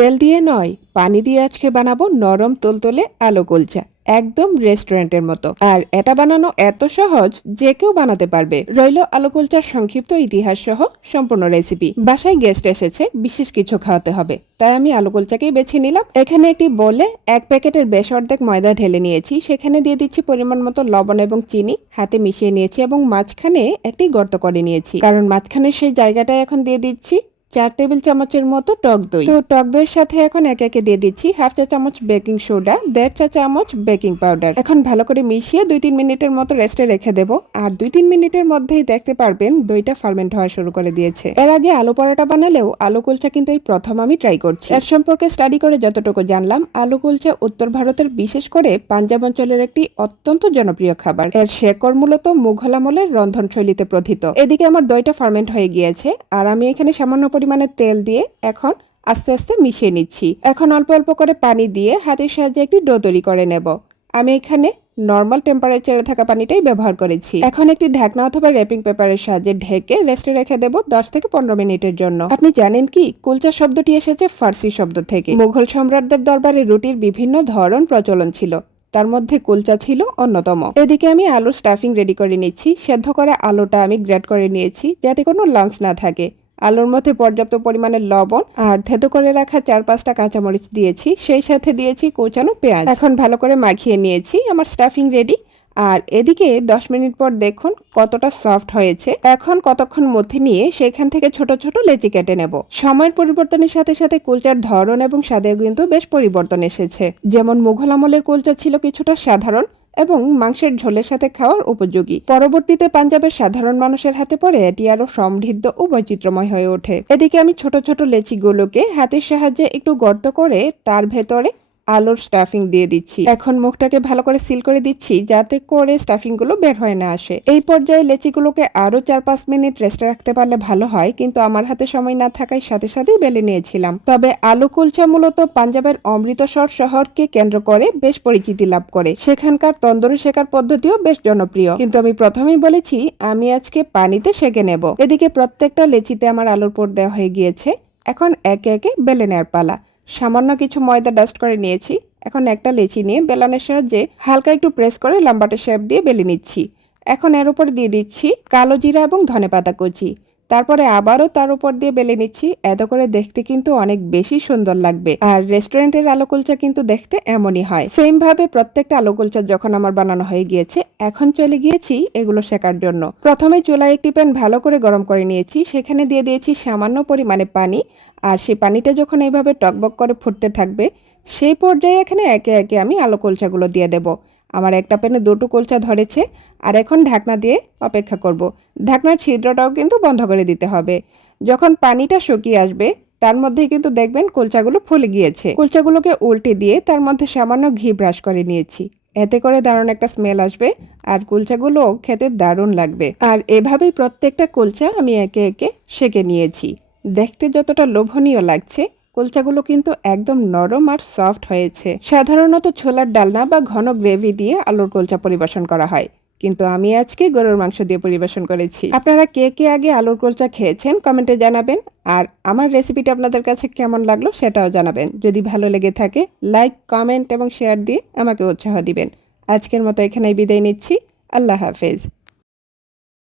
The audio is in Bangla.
তেল দিয়ে নয়, পানি দিয়ে আজকে বানাবো নরম তুলতুলে আলু কুলচা, একদম রেস্টুরেন্টের মতো। আর এটা বানানো এত সহজ যে কেউ বানাতে পারবে। রইলো আলু কুলচার সংক্ষিপ্ত ইতিহাস সহ সম্পূর্ণ রেসিপি। বাসায় গেস্ট এসেছে, বিশেষ কিছু খাওয়াতে হবে, তাই আমি আলু কুলচাকেই বেছে নিলাম। এখানে একটি বলে 1 প্যাকেটের বেশ অর্ধেক ময়দা ঢেলে নিয়েছি। সেখানে দিয়ে দিচ্ছি পরিমাণ মতো লবণ এবং চিনি, হাতে মিশিয়ে নিয়েছি এবং মাঝখানে একটি গর্ত করে নিয়েছি, কারণ মাঝখানের সেই জায়গাটায় এখন দিয়ে দিচ্ছি 4 টেবিল চামচের মতো টক দই। তো টক দইয়ের সাথে এখন একে একে দিয়ে দিচ্ছি হাফ চা চামচ বেকিং সোডা, 1.5 চা চামচ বেকিং পাউডার। এখন ভালো করে মিশিয়ে 2-3 মিনিটের মতো রেস্টে রেখে দেবো। আর 2-3 মিনিটের মধ্যেই দেখতে পারবেন দইটা ফার্মেন্ট হওয়া শুরু করে দিয়েছে। এর আগে আলু পরোটা বানালেও আলু কুলচা কিন্তু এই প্রথম আমি ট্রাই করছি। এর সম্পর্কে স্টাডি করে যতটুকু জানলাম, আলু কুলচা উত্তর ভারতের, বিশেষ করে পাঞ্জাব অঞ্চলের একটি অত্যন্ত জনপ্রিয় খাবার। এর শেকড় মূলত মুঘল আমলের রন্ধনশৈলীতে প্রথিত। এদিকে আমার দইটা ফার্মেন্ট হয়ে গিয়েছে, আর আমি এখানে সামান্য পরিমাণে তেল দিয়ে এখন আস্তে আস্তে মিশিয়ে নিচ্ছি। এখন অল্প অল্প করে পানি দিয়ে হাতের সাহায্যে একটি ডো তৈরি করে নেব। আমি এখানে নর্মাল টেম্পারেচারে থাকা পানিটাই ব্যবহার করেছি। এখন একটি ঢাকনা অথবা র্যাপিং পেপারের সাহায্যে ঢেকে রেস্টে রেখে দেব 10 থেকে 15 মিনিটের জন্য। আপনি জানেন কি, কুলচা শব্দটি এসেছে ফার্সি শব্দ থেকে। মুঘল সম্রাটদের দরবারে রুটির বিভিন্ন ধরন প্রচলন ছিল, তার মধ্যে কুলচা ছিল অন্যতম। এদিকে আমি আলুর স্টাফিং রেডি করে নিচ্ছি। সেদ্ধ করে আলুটা আমি গ্রেট করে নিয়েছি যাতে কোনো লাম্পস না থাকে। আলুর মধ্যে পর্যাপ্ত পরিমাণে লবণ আর থেতো করে রাখা 4-5টা কাঁচামরিচ দিয়েছি, সেই সাথে দিয়েছি কুচানো পেঁয়াজ। এখন ভালো করে মাখিয়ে নিয়েছি। আমার স্টাফিং রেডি। আর এদিকে 10 মিনিট পর দেখুন কতটা সফট হয়েছে। এখন কতক্ষণ মধ্যে নিয়ে সেখান থেকে ছোট ছোট লেচি কেটে নেব। সময়ের পরিবর্তনের সাথে সাথে কুলচার ধরন এবং স্বাদেও কিন্তু বেশ পরিবর্তন এসেছে। যেমন মুঘল আমলের কুলচা ছিল কিছুটা সাধারণ এবং মাংসের ঝোলের সাথে খাওয়ার উপযোগী। পরবর্তীতে পাঞ্জাবের সাধারণ মানুষের হাতে পড়ে এটি আরো সমৃদ্ধ ও বৈচিত্র্যময় হয়ে ওঠে। এদিকে আমি ছোট ছোট লেচিগুলোকে হাতের সাহায্যে একটু গর্ত করে তার ভেতরে আলুর স্টাফিং দিয়ে দিচ্ছি। এখন মুখটাকে ভালো করে সিল করে দিচ্ছি যাতে করে স্টাফিং গুলো বের হয়ে না আসে। এই পর্যায়ে লেচিগুলোকে আরো 4-5 মিনিট রেস্টে রাখতে পারলে ভালো হয়, কিন্তু আমার হাতে সময় না থাকায় সাথে সাথেই বেলে নিয়েছিলাম। তবে আলু কুলচা মূলত পাঞ্জাবের অমৃতসর শহরকে কেন্দ্র করে বেশ পরিচিতি লাভ করে। সেখানকার তন্দুরি শেকার পদ্ধতিও বেশ জনপ্রিয়, কিন্তু আমি প্রথমেই বলেছি আমি আজকে পানিতে সেকে নেব। এদিকে প্রত্যেকটা লেচিতে আমার আলুর পুর দেওয়া হয়ে গিয়েছে। এখন একে একে বেলে নেওয়ার পালা। সামান্য কিছু ময়দা ডাস্ট করে নিয়েছি। এখন একটা লেচি নিয়ে বেলনের সাহায্যে হালকা একটু প্রেস করে লম্বাটে শেপ দিয়ে বেলে নিচ্ছি। এখন এর উপর দিয়ে দিচ্ছি কালো জিরা এবং ধনেপাতা কুচি। তারপরে আবারও তার উপর দিয়ে বেলে নিচ্ছি। এত করে দেখতে কিন্তু অনেক বেশি সুন্দর লাগবে। আর রেস্টুরেন্টের আলু কুলচা কিন্তু দেখতে এমনই হয়। সেম ভাবে প্রত্যেকটা আলু কুলচা যখন আমার বানানো হয়ে গিয়েছে, এখন চলে গিয়েছি এগুলো সেকার জন্য। প্রথমে চুলায় একটি প্যান ভালো করে গরম করে নিয়েছি। সেখানে দিয়ে দিয়েছি সামান্য পরিমাণে পানি। আর সেই পানিটা যখন এইভাবে টকবক করে ফুটতে থাকবে, সেই পর্যায়ে এখানে একে একে আমি আলু কুলচাগুলো দিয়ে দেব। আমার একটা প্যানে 2টো কুলচা ধরেছে। আর এখন ঢাকনা দিয়ে অপেক্ষা করব। ঢাকনার ছিদ্রটাও কিন্তু বন্ধ করে দিতে হবে। যখন পানিটা শুকিয়ে আসবে, তার মধ্যেই কিন্তু দেখবেন কুলচাগুলো ফুলে গিয়েছে। কুলচাগুলোকে উল্টে দিয়ে তার মধ্যে সামান্য ঘি ব্রাশ করে নিয়েছি। এতে করে দারুণ একটা স্মেল আসবে আর কুলচাগুলো খেতে দারুণ লাগবে। আর এভাবেই প্রত্যেকটা কুলচা আমি একে একে সেকে নিয়েছি। দেখতে যতটা লোভনীয় লাগছে, কুলচাগুলো কিন্তু একদম নরম আর সফট হয়েছে। সাধারণত ছোলার ডালনা বা ঘন গ্রেভি দিয়ে আলুর কুলচা পরিবেশন করা হয়, কিন্তু আমি আজকে গরুর মাংস দিয়ে পরিবেশন করেছি। আপনারা কে কে আগে আলুর কুলচা খেয়েছেন কমেন্টে জানাবেন। আর আমার রেসিপিটা আপনাদের কাছে কেমন লাগলো সেটাও জানাবেন। যদি ভালো লেগে থাকে লাইক, কমেন্ট এবং শেয়ার দিয়ে আমাকে উৎসাহ দিবেন। আজকের মতো এখানেই বিদায় নিচ্ছি। আল্লাহ হাফেজ।